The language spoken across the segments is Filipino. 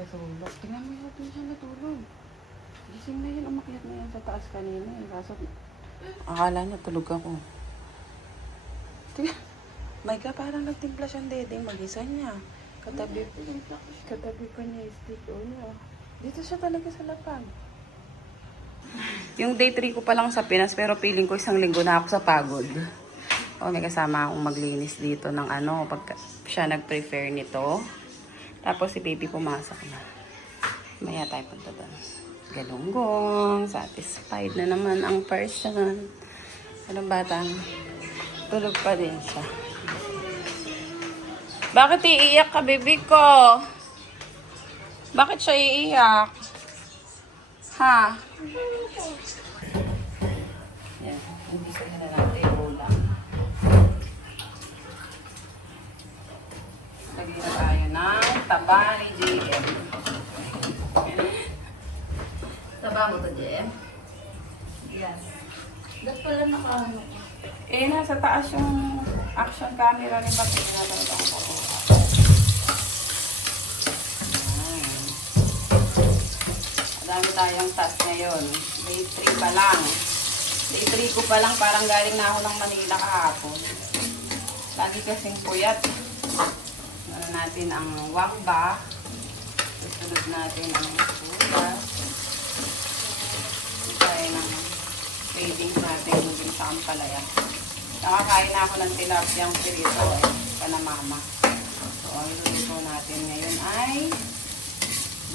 sa sulok. Tingnan mo yun, siya natulog. Gising na yun, umakyat na yan sa taas kanina eh. Kaso, akala niya tulog ako. Tingnan, may ka parang nagtimpla siyang dede, mag-isa niya. Katabi pa niya yung stick. Oh, dito siya talaga sa lapag. Yung day 3 ko pa lang sa Pinas, pero feeling ko isang linggo na ako sa pagod. O, may kasama akong maglinis dito ng ano, pag siya nag-prefer nito. Tapos si baby pumasok na. Maya tayo punta doon. Galunggong, satisfied na naman ang person. Anong batang? Tulog pa din siya. Bakit iiyak ka, baby ko? Bakit siya iiyak? Ha? Yan. Hindi sila na natin yung ulam. Lagyan na tayo ng taba ni JM. Taba mo to, JM? Yes. Ba't pala nakaano? Eh, nasa taas yung action camera ni Pati. Pinanood ako po. Madami tayong task ngayon. Day 3 pa lang. Day 3 ko pa lang, parang galing na ako ng Manila kahapon. Lagi kasing puyat. Ano natin ang wangba. Susunod natin ang sulas. Tayo ng cravings natin din sa ampalaya. Nakakain na ako ng tilapiyang pirito panamama. So, ang iluluto natin ngayon ay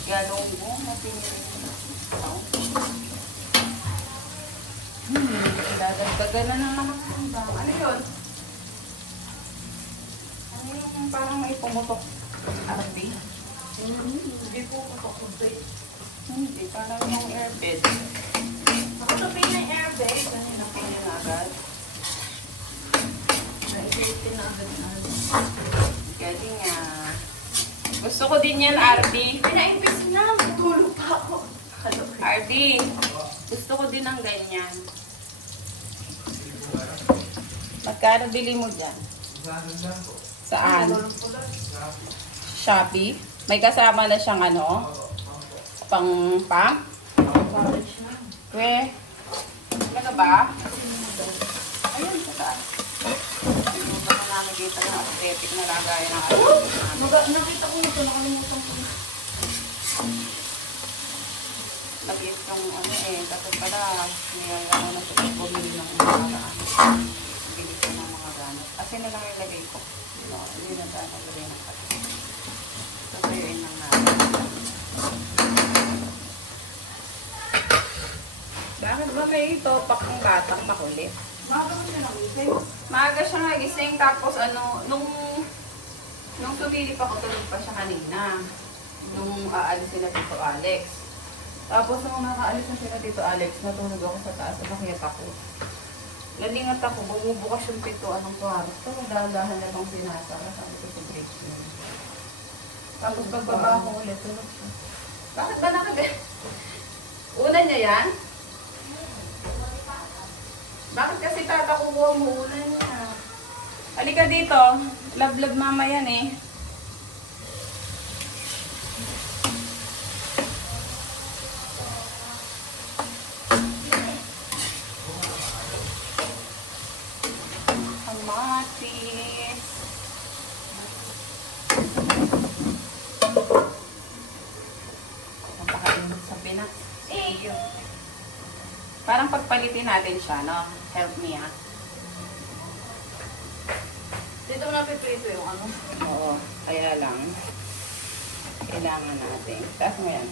galunggong na pinirito. Dadagdagan na naman ang bang. Ano yun? Ano yung parang may pumutok? Arbi? Hindi po kapakubay. Hindi, parang yung airbed. Nakatapin na yung airbag. Kanina po yun agad. Na-irate na agad na. Galing nga. Gusto ko din yan, Arby. Pinaimbis na. Tulog pa ako. Arby, gusto ko din ng ganyan. Magkano bili mo dyan? Saan? Shopee? May kasama na siyang ano? Pang College na. Kwe? Ano ba? Ayun, sa taas. Ito na namin dito ng aesthetic na lagay ng Nakita ko ito. Nakalimutan ko. Labis yung ano eh. Kasi pala, ngayon lang ako na sa bumili ng mga gamit. Bili ko ng mga gamit. Asin na lang yung lagay ko. Hindi na tayo naglagay ng pati. Susuyuin lang natin. Bakit ba may topak ang batang makulit? Maaga mo siya nakisay. Maaga siya nagising, tapos ano, nung sumilip ako, tulog pa siya kanina. Nung aalis sila Tito Alex. Tapos nung nakaalis na sila Tito Alex, natulog ako sa taas, nakiyat ako. Nalingat ako, bumubukas yung pintuan ng kwarto, dadahan na bang sinasara, sabi ko sa break room. Tapos pagbaba ko ulit, tulog siya. Bakit ba nakagat? Una niya yan? Bakit kasi tatakuha mo una niya? Halika dito. Love mama yan eh. Kamatis. Napakainit sa Pinas. Thank you. Parang pagpalitin natin siya, no? Help me, ah. Dito mo napiprito yung ano. Oo, kaya lang. Kailangan natin. Taas mo yan.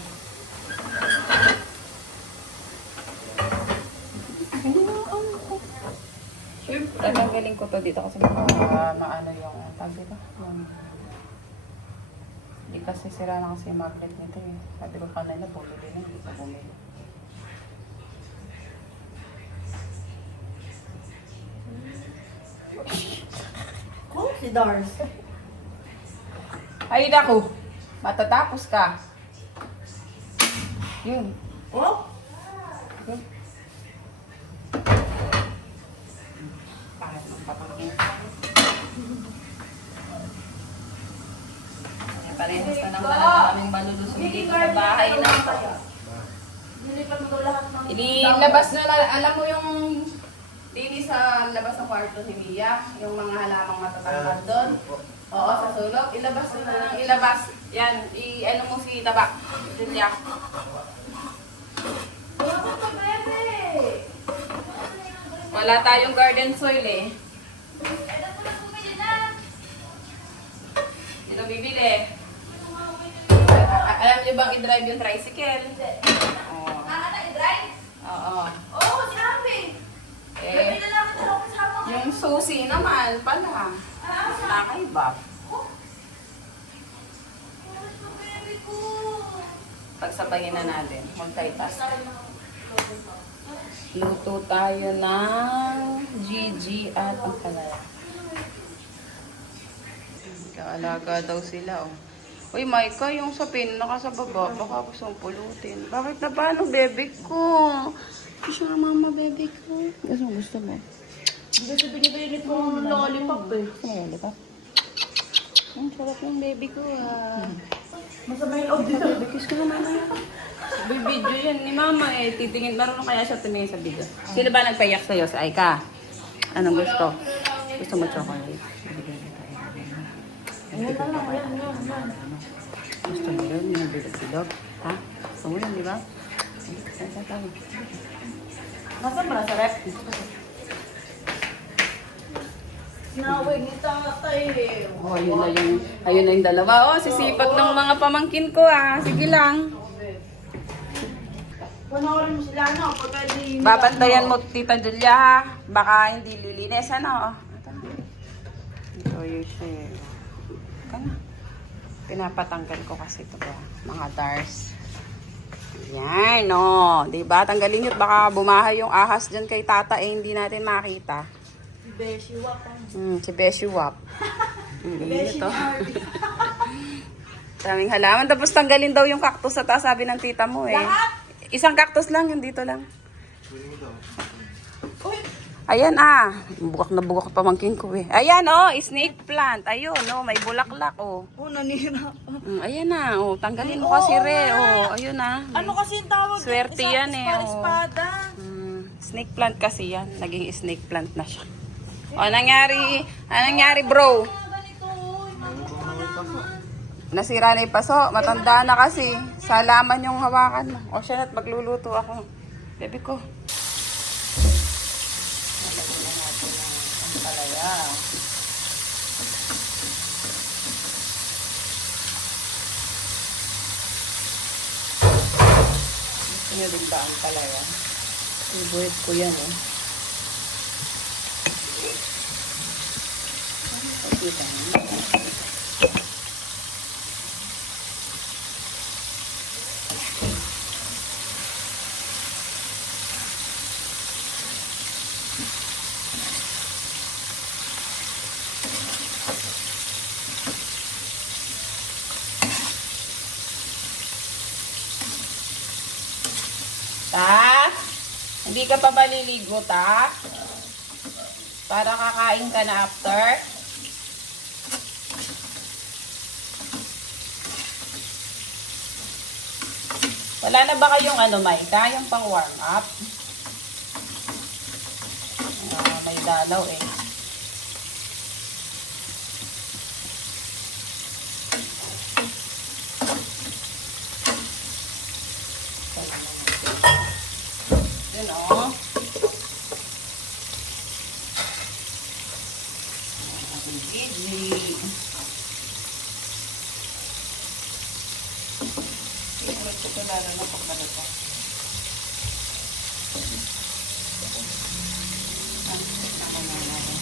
Siyempre, tatanggalin ko to dito kasi maano yung tag dito. Hindi kasi sira na kasi yung magnet nito eh. Sabi ko kanina, bumili na, hindi pa bumili. Oh, si Dars. Ay, naku! Matatapos ka. Yun. Oh? Yun. Pangit ng papangkin. Parehas na lang talaga kaming malulusog dito sa bahay na ito. Nilipat mo daw lahat ng... Ilabas na lang, alam mo yung dini sa labas ng kwarto ni Mia, yung mga halamang matatangkad doon. Oo, sa sulok. Ilabas na lang, ilabas. Yan, ano mo si Tabak. Julia. Bakit pa, bebe? Wala tayong garden soil eh. Kailan mo na bumili na? Sino bibili? Alam niyo bang i-drive yung tricycle? Oo. I-drive? Oo. Oo, sinabi. Eh, Bibili lang ito ako kasama ko. yung susi naman pala. Nakakaiba. Bakit pa, bebe ko? Pagsabayin na natin. Multitask. Luto tayo ng Gigi at ang kalaya. Kaalaga daw sila, oh. Uy, Maika, yung sapin naka sa baba, baka gusto mong pulutin. Bakit na paano, bebe ko? Gusto nga mama, bebe ko. Gusto mo? Gusto binibilit mo ng lollipop eh. Gusto mo lollipop? Ang sarap ng baby ko, ah. Masama yung loob dito. Baby, kiss ko na mamaya. Video yan ni mama eh. Titingin, marunong kaya siya tumingin sa video. Sino ba nagpayak sa'yo? Sa Aika? Anong gusto? Gusto mo chocolate? Ayan na lang, ayan. Gusto mo yun? Yung bilog-bilog? Ha? Gusto mo yun, di ba? Saan tayo? Nasaan ba? Sa rep? Nawag ni tatay eh. Oh, ayun na yung dalawa. Oh, sisipag ng mga pamangkin ko, ah. Sige lang. Panoorin mo sila, no? Pagka di... Babantayan mo, Tita Julia, ha? Baka hindi lilinis, ano? Ito na. Ito yung share. Ito na. Pinapatanggal ko kasi ito ba? Mga dars. Yan, no. Diba? Tanggalin nyo. Baka bumahay yung ahas dyan kay Tata, eh, hindi natin makita. Beshi wap. Si Beshi Wap. Beshi Ito. Marty. Daming halaman. Tapos tanggalin daw yung cactus sa taas, sabi ng tita mo, eh. Lahat? Isang cactus lang, yung dito lang. Uy! Ayan bugak na bugak pamangkin ko eh. Ayan snake plant. Ayun may bulaklak Oh, nanira. Ayan tanggalin mo kasi re. Ayun Ano kasi yung tawag? Swerte yan eh. Espada. Snake plant kasi yan. Naging snake plant na siya. Nangyari bro? Ganito, Nasira na yung paso. Matanda na kasi. Salaman yung hawakan mo. O siya na't magluluto ako. Bebe ko. Palaya. Gusto nyo din ba ang palaya? Favorite ko yan eh. Pakita mo. Ta? Hindi ka pa maliligo, ta? Para kakain ka na after? Wala na ba kayong Maika? Yung pang warm up? May dalaw eh. Yun Gigi. Ito lalo na pag malata. Ang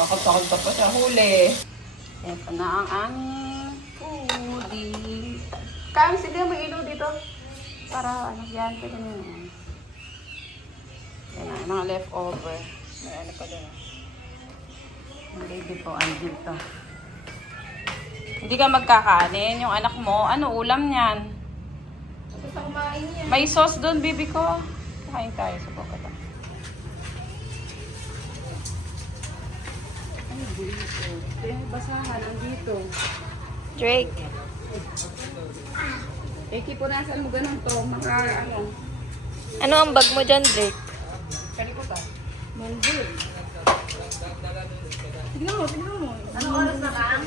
Takot-takot pa siya huli. Ito na ang aming foodie. Kami sige mo ilo dito. Para ano yan, pwede nyo yan. Yan na, mga leftover. May ano pa doon. Ang baby po, andito. Hindi ka magkakanin, yung anak mo. Ano ulam niyan? Gusto kumain niya. May sauce doon, baby ko. Kain tayo sa pagkata. Ay, dito. Ito yung basahan, andito. Drake. Punasan mo ganun to. Maka, ano. Ano ang bag mo dyan, Drake? Kaniko pa. Mandil. Tignan mo, tignan mo. Anong oras na lang?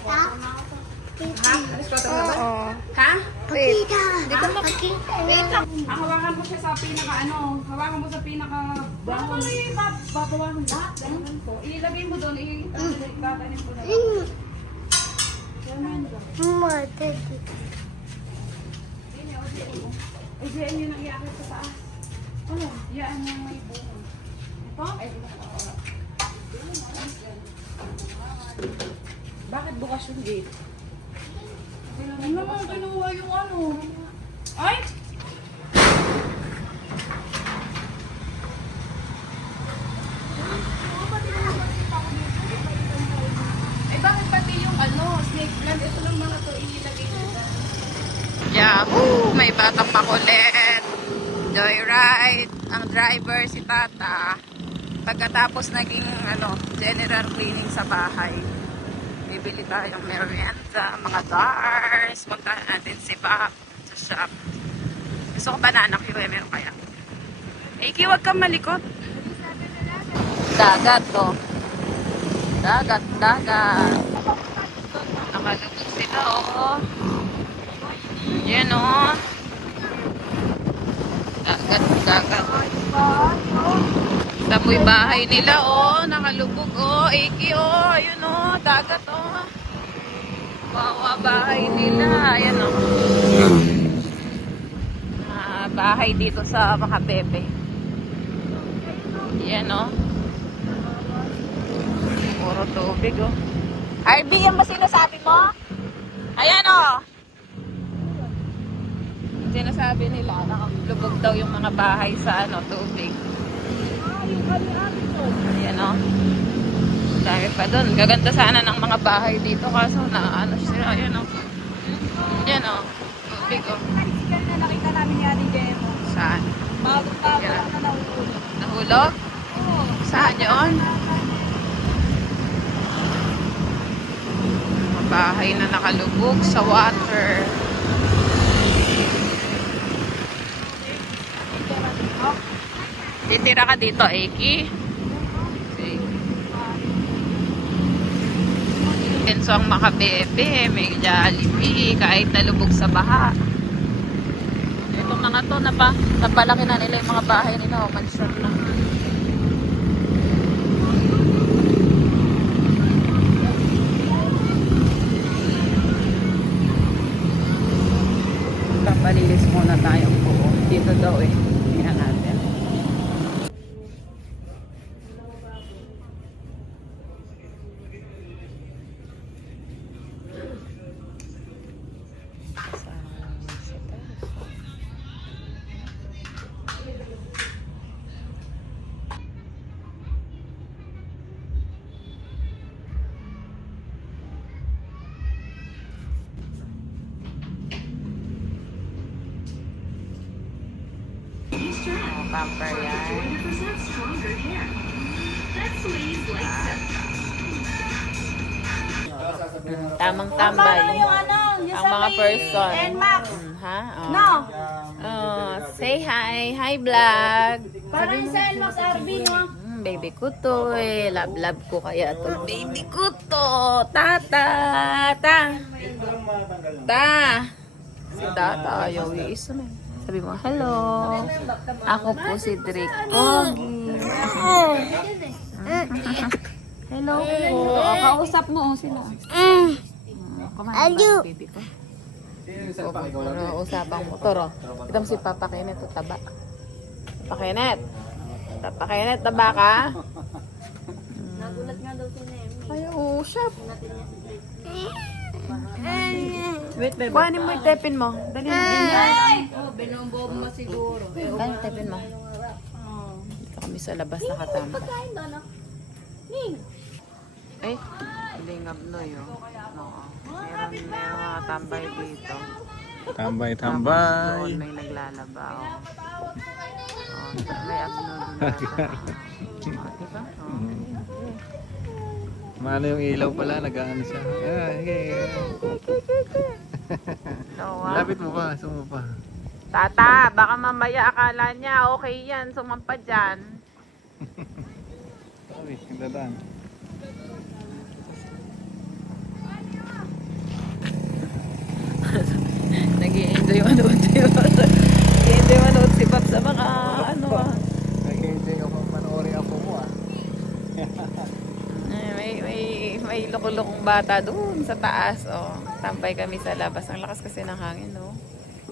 Ha? Alis ko ito ba? Oo. Ha? Wait. Hindi ko makikita. Wait lang. Hawakan mo siya sa pinaka ano. Hawakan mo sa pinaka brown. Babawakan lahat. Ganun po. Ilagay mo doon. Itatanin ko na. Ay, diyan yun ang iakit sa taas. Ano? Yan yung may bunga. Ito? Ay, bakit bukas yung gate? Ano naman kinuha yung ano? Ay! Eh bakit pati yung ano, snake plant? Ito lang mga to ilagay nila. Yahoo! May batang makulit. Joyride. Ang driver si Tata. Pagkatapos naging ano, general cleaning sa bahay. Bibili tayong merienda, mga bars. Puntahan natin si Bob sa shop. Gusto ko banana Q, meron kaya? Iki, huwag kang malikot. Dagat to. Dagat, dagat. Nakalugod sila, oh. Yan, oh. Dagat, dagat. Tapoy bahay nila, oh. Nakalubog, oh. Iki, oh. Ayun, oh. Dagat, oh. Bawa bahay nila. Ayan, oh. Bahay dito sa Makabebe. Ayan, oh. Puro tubig, oh. RB, yan ba sinasabi mo? Ayan, oh. Sinasabi nila, nakalubog daw yung mga bahay sa ano, tubig. Ayan, oh. Dami pa dun. Gaganda sana ng mga bahay dito kaso na ano sila. Ayan, oh. Ayan, oh. Tubig, oh. Nakita namin ni Ate Jemo. Saan? Bago-bago Yeah. lang na nahulog. Nahulog? Oo. Saan yun? Mga bahay na nakalubog sa water. Titira ka dito, Eki? So ang Makabebe, may Jollibee, kahit nalubog sa baha. Itong mga to, napalaki na nila yung mga bahay nila, o mansyon na. Papalilis muna tayong buo. Dito daw eh. Tingnan natin. Pamper yan. Tamang tambay. Yung ano, yung Ang sa mga may person. NMAX. Ha? Oh. No. Say hi. Hi, vlog. Parang yung sa NMAX RB, no? Baby ko to eh. Love ko kaya to. Baby ko to. Tata. Ta. Ta. Si Tata ayaw. Iisa na. Sabi mo, hello. Ako po si Drake Pogi. Hello po. Kausap mo sila. Kumain ba ang baby ko? Usapang motor, oh. Kita mo si Papa Kenneth, o taba. Papa Kenneth. Papa Kenneth, taba ka? Nagulat nga daw si Nemi. Ay, usap. Wait, baby. Kuhanin mo yung tepin mo. Dali na. Oh, binombob mo siguro. Dali yung tepin mo. Dito kami sa labas nakatambay. Pagkain ba na? Ning! Eh, lingab no yun. Meron mga tambay dito. Tambay, Doon tambay. may naglalaba. May abno doon. Diba? Maano yung ilaw pala, nag-ano siya. Lapit mo pa, sumo pa. Tata, baka mamaya akala niya okay yan, sumampa dyan. Sabi, nagdadaan. Nag-i-enjoy manood si Pop. Nag-i-enjoy manood si Pop sa mga ano ah. Nag-enjoy ka pa panoorin ako mo ah. May lukulukong bata doon sa taas. Oh. Tampay kami sa labas. Ang lakas kasi ng hangin, no?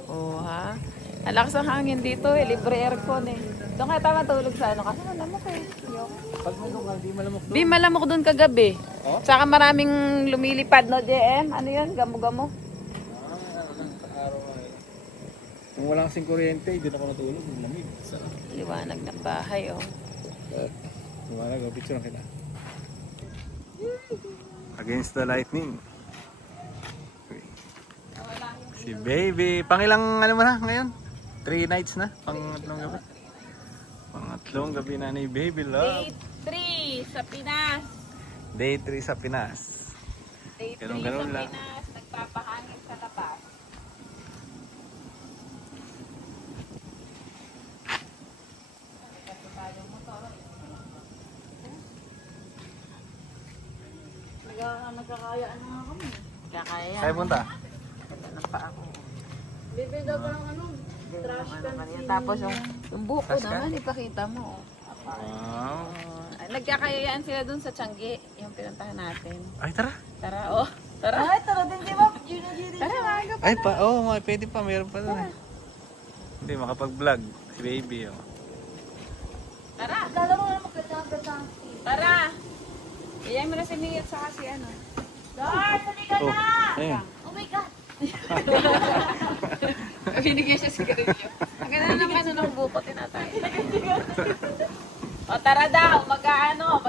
Oh, ha? Ang lakas ng hangin dito eh. Libre aircon eh. Doon kaya tama tulog sa ano. Kasi malamok eh. Pag may lugar, di malamok doon. Di malamok doon kagabi. Oh? Saka maraming lumilipad, no, JM? Ano yun? Gamo-gamo? Kung wala kasing kuryente, hindi ako natulog. Ang lamig. Liwanag ng bahay, oh. Wala, go picture lang kita. Against the lightning. Si baby. Pangilang ano mo na ngayon? 3 nights na? Pangatlong gabi. Pangatlong gabi na ni baby love. Day 3 sa Pinas. Day 3 sa Pinas. Day 3 Ganun-ganun sa lang. Pinas. Nagpapahangin sa labas. Nagkakayaan na nga kami. Kakaya. Sa'yo punta? Ganda ng paa ko. Bibili daw pa ng ano? Trash Ano can. kanina. Tapos yung buko Trash can? naman, ipakita mo. Wow. Nagkakayayaan sila dun sa Tiangge, yung pinuntahan natin. Ay, tara. Tara, oh. Tara. Ay, tara din, di ba? Yun na din. Tara, maaga pa. Ay, pwede pa. Mayroon pa doon eh. Hindi, makapag-vlog. Si baby, oh. Tara. Lalo mo na magkatang-katang. Tara. Iyan mo na si Mia at saka si ano. Dart, halika Oh, na! ayun. Oh my God! Binigyan siya sigarilyo. Ang ganda naman ano ng buko tinatay. O tara daw, mag-ano,